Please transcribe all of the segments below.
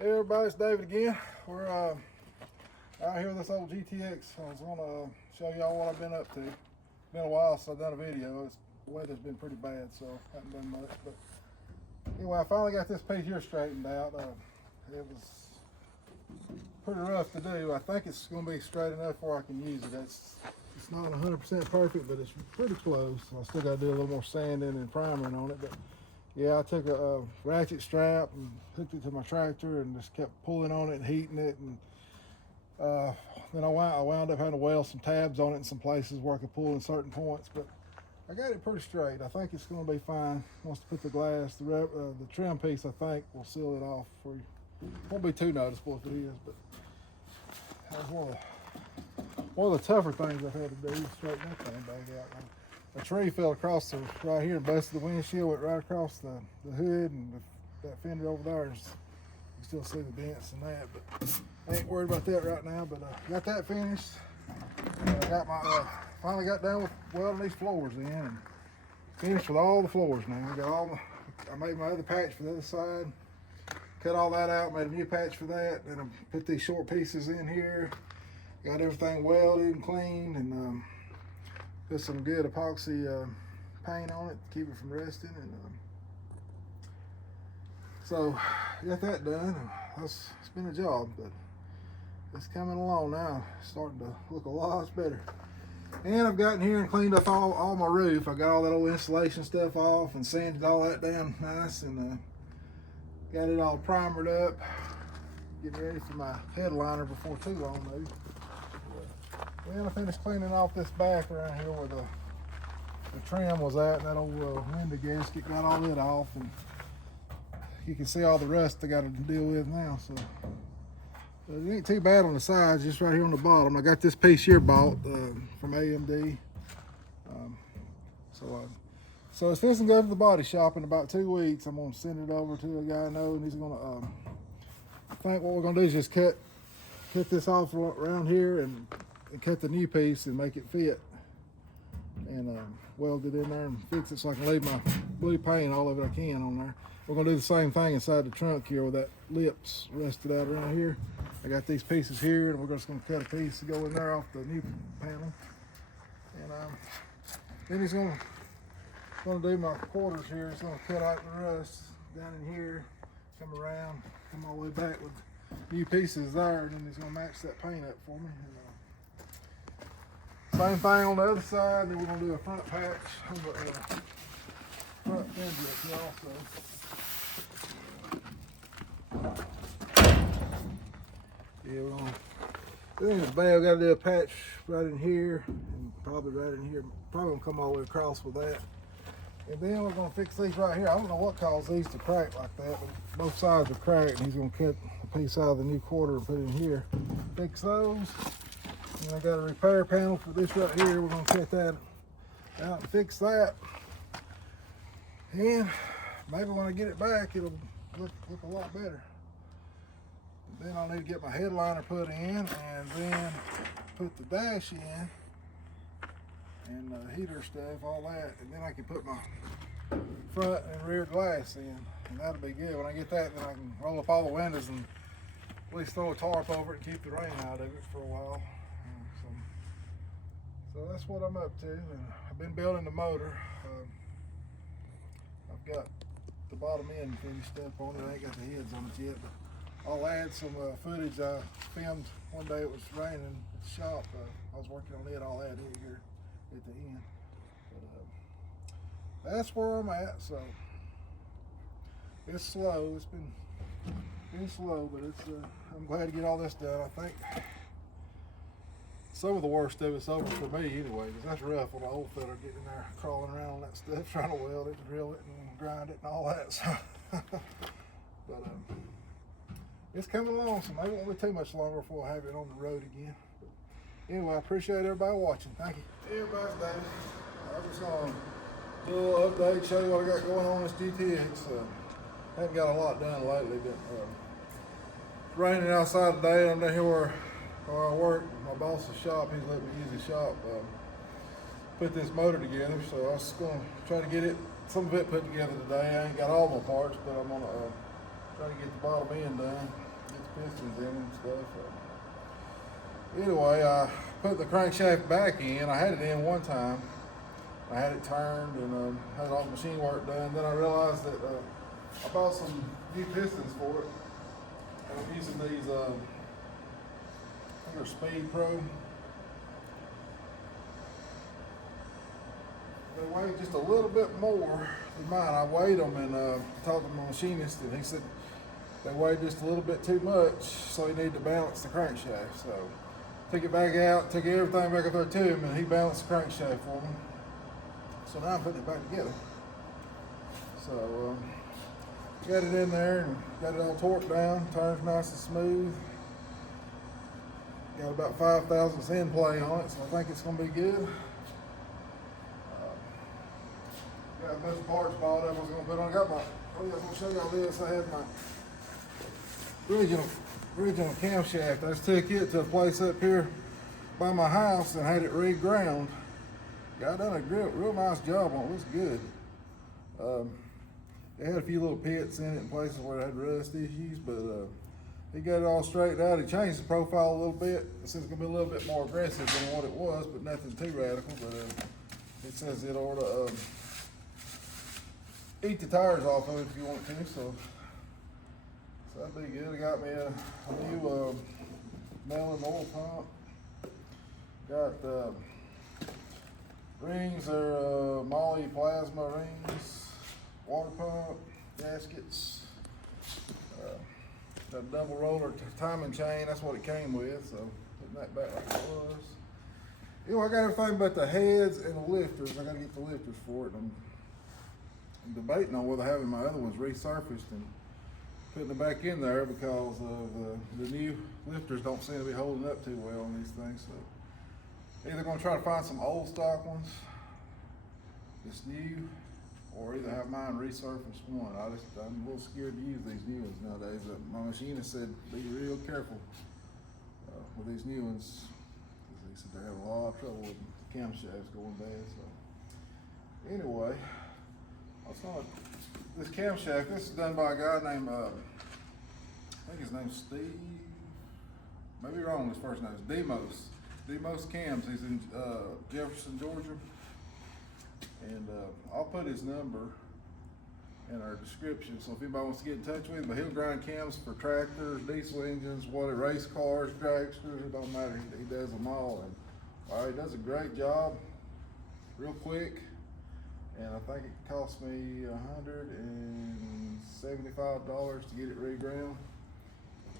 Hey everybody, it's David again. We're out here with this old GTX. I was gonna show y'all what I've been up to. It's been a while since I've done a video. The weather's been pretty bad, so I haven't done much. But anyway, I finally got this piece here straightened out. It was pretty rough to do. I think it's gonna be straight enough where I can use it. It's not 100% perfect, but it's pretty close. I still got to do a little more sanding and priming on it, but yeah, I took a ratchet strap and hooked it to my tractor and just kept pulling on it and heating it. And then I wound up having to weld some tabs on it in some places where I could pull in certain points. But I got it pretty straight. I think it's going to be fine. Once I put the glass, the trim piece, I think, will seal it off for you. Won't be too noticeable if it is, but that was one of the tougher things I've had to do is straighten that thing back out. A tree fell across right here and busted the windshield, went right across the hood and that fender over there. You can still see the dents in that, but I ain't worried about that right now. But got that finished. Finally got done with welding these floors in and finished with all the floors now. I made my other patch for the other side, cut all that out, made a new patch for that, and I put these short pieces in here. Got everything welded and cleaned, and put some good epoxy paint on it to keep it from rusting, and so got that done. It's been a job, but it's coming along now. It's starting to look a lot better. And I've gotten here and cleaned up all my roof. I got all that old insulation stuff off and sanded all that down nice, and got it all primered up. Getting ready for my headliner before too long, maybe. Then I finished cleaning off this back around here where the trim was at, and that old window gasket, got all it off, and you can see all the rust I got to deal with now. So it ain't too bad on the sides, just right here on the bottom. I got this piece here bought from AMD. So it's fixing to go to the body shop in about 2 weeks. I'm gonna send it over to a guy I know, and he's gonna. I think what we're gonna do is just cut this off around here and cut the new piece and make it fit, and weld it in there and fix it so I can leave my blue paint all of it I can on there. We're gonna do the same thing inside the trunk here where that lip's rusted out around here. I got these pieces here, and we're just gonna cut a piece to go in there off the new panel, and then he's gonna do my quarters here. He's gonna cut out the rust down in here, come around, come all the way back with new pieces there, and then he's gonna match that paint up for me. And, same thing on the other side, and then we're going to do a front patch on the front fender up here also. Yeah, we're going to, it ain't bad. We got to do a patch right in here, and probably right in here. Probably going to come all the way across with that. And then we're going to fix these right here. I don't know what caused these to crack like that, but both sides are cracked, and he's going to cut a piece out of the new quarter and put it in here. Fix those. And I got a repair panel for this right here. We're gonna cut that out and fix that. And maybe when I get it back, it'll look a lot better. And then I'll need to get my headliner put in, and then put the dash in, and the heater stuff, all that. And then I can put my front and rear glass in, and that'll be good. When I get that, then I can roll up all the windows and at least throw a tarp over it and keep the rain out of it for a while. So that's what I'm up to, and I've been building the motor. I've got the bottom end finished up on it. I ain't got the heads on it yet, but I'll add some footage I filmed one day. It was raining at the shop. I was working on it. I'll add it here at the end. But that's where I'm at. So it's slow. It's been slow, but I'm glad to get all this done. I think some of the worst of it's over for me anyway, because that's rough on the old fella getting there, crawling around on that stuff, trying to weld it and drill it and grind it and all that. So, but it's coming along, so maybe it won't be too much longer before I have it on the road again. But anyway, I appreciate everybody watching. Thank you. Hey everybody, David. I just want to do a little update, show you what I got going on with this GTX. Haven't got a lot done lately, but raining outside today. I'm down here where I work, my boss's shop. He's let me use his shop. Put this motor together, so I was going to try to get some of it put together today. I ain't got all my parts, but I'm gonna trying to get the bottom end done, get the pistons in and stuff. Anyway, I put the crankshaft back in. I had it in one time. I had it turned and had all the machine work done. Then I realized that I bought some new pistons for it. I'm using these, I think they're Speed Pro. They weigh just a little bit more than mine. I weighed them and talked to my machinist, and he said they weighed just a little bit too much, so he needed to balance the crankshaft. So took it back out, took everything back up there to him, and he balanced the crankshaft for me. So now I'm putting it back together. So got it in there and got it all torqued down, turns nice and smooth. Got about 5 thousandths in play on it, so I think it's gonna be good. Got a bunch of parts bought up I was gonna put on. I was gonna show y'all this. I had my original camshaft. I just took it to a place up here by my house and had it re-ground. Guy done a real nice job on it. Looks good. It had a few little pits in it in places where it had rust issues, but he got it all straightened out. He changed the profile a little bit. It says it's gonna be a little bit more aggressive than what it was, but nothing too radical. But it says it ought to eat the tires off of it if you want to. So that'd be good. I got me a new Mellon oil pump. Got rings, they're Molly plasma rings, water pump, gaskets, got a double roller timing chain, that's what it came with, so putting that back like it was. Anyway, I got everything but the heads and the lifters. I gotta get the lifters for it. I'm debating on whether having my other ones resurfaced and putting them back in there because of the new lifters don't seem to be holding up too well on these things. So either gonna try to find some old stock ones that's new, or either have mine resurface one. I'm a little scared to use these new ones nowadays. My machinist said be real careful with these new ones. He said they have a lot of trouble with the camshafts going bad. So anyway, I saw this camshaft. This is done by a guy named, I think his name's Steve. Maybe wrong with his first name. It's Demos Cams. He's in Jefferson, Georgia. And I'll put his number in our description, so if anybody wants to get in touch with him, but he'll grind cams for tractors, diesel engines, race cars, dragsters, it don't matter. He does them all, and he does a great job, real quick. And I think it cost me $175 to get it reground.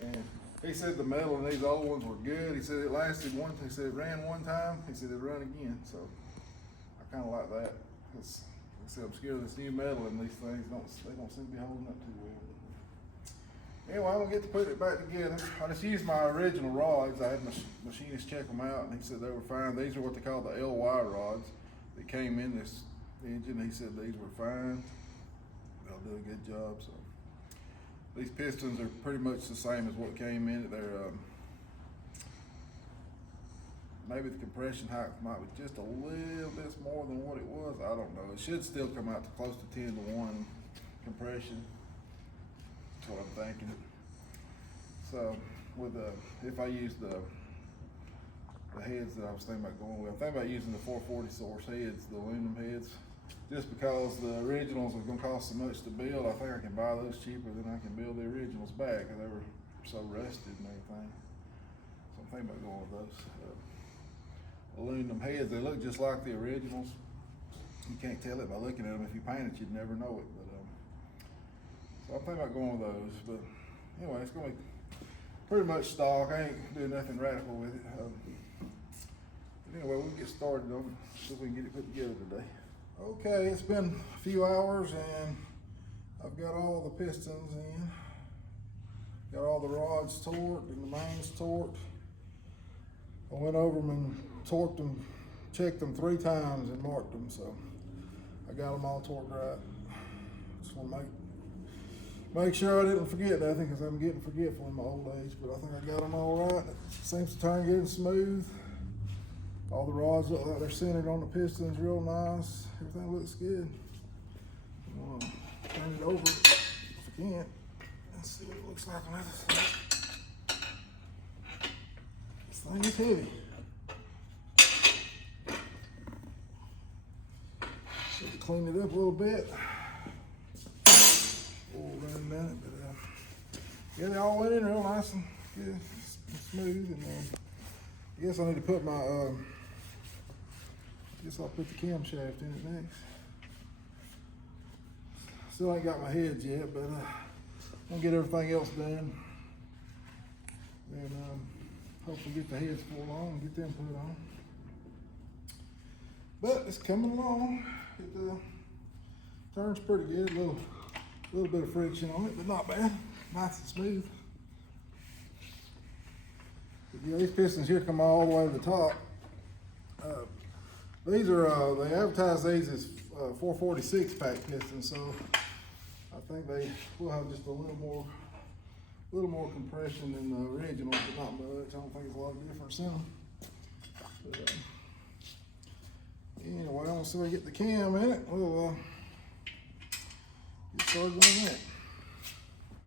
And he said the metal in these old ones were good. He said it lasted he said it ran one time. He said it'd run again. So I kind of like that, because like I said, I'm scared of this new metal in these things. They don't seem to be holding up too well. Anyway, I'm gonna get to put it back together. I just used my original rods. I had my machinist check them out, and he said they were fine. These are what they call the LY rods that came in this engine. He said these were fine. They'll do a good job. So these pistons are pretty much the same as what came in it. They're maybe the compression height might be just a little bit more than what it was. I don't know. It should still come out to close to 10-to-1 compression. That's what I'm thinking. So with if I use the heads that I was thinking about going with, I'm thinking about using the 440 source heads, the aluminum heads, just because the originals are going to cost so much to build. I think I can buy those cheaper than I can build the originals back, because they were so rusted and everything. So I'm thinking about going with those aluminum heads. They look just like the originals. You can't tell it by looking at them. If you paint it, you'd never know it. But so I'm thinking about going with those. But anyway, it's going to be pretty much stock. I ain't doing nothing radical with it. But anyway, we'll get started on it, see if we can get it put together today. Okay, it's been a few hours and I've got all the pistons in. Got all the rods torqued and the mains torqued. I went over them and torqued them, checked them 3 times and marked them, so I got them all torqued right. Just want to make sure I didn't forget nothing, because I'm getting forgetful in my old age, but I think I got them all right. It seems to turn good and smooth. All the rods look like they're centered on the pistons real nice. Everything looks good. I'm gonna turn it over if I can. Let's see what it looks like on the other side. This thing is heavy. Should clean it up a little bit. We'll run a minute, but yeah, they all went in real nice and good, smooth. And I guess I need to put my, guess I'll put the camshaft in it next. Still ain't got my heads yet, but I'll get everything else done. And hopefully get the heads pulled on and get them put on. But it's coming along. It turns pretty good. A little bit of friction on it, but not bad. Nice and smooth. But yeah, these pistons here come all the way to the top. These are, they advertise these as 446 pack pistons, so I think they will have just a little more compression than the original, but not much. I don't think there's a lot of difference in them. But, anyway, once we get the cam in it, we'll get started on that.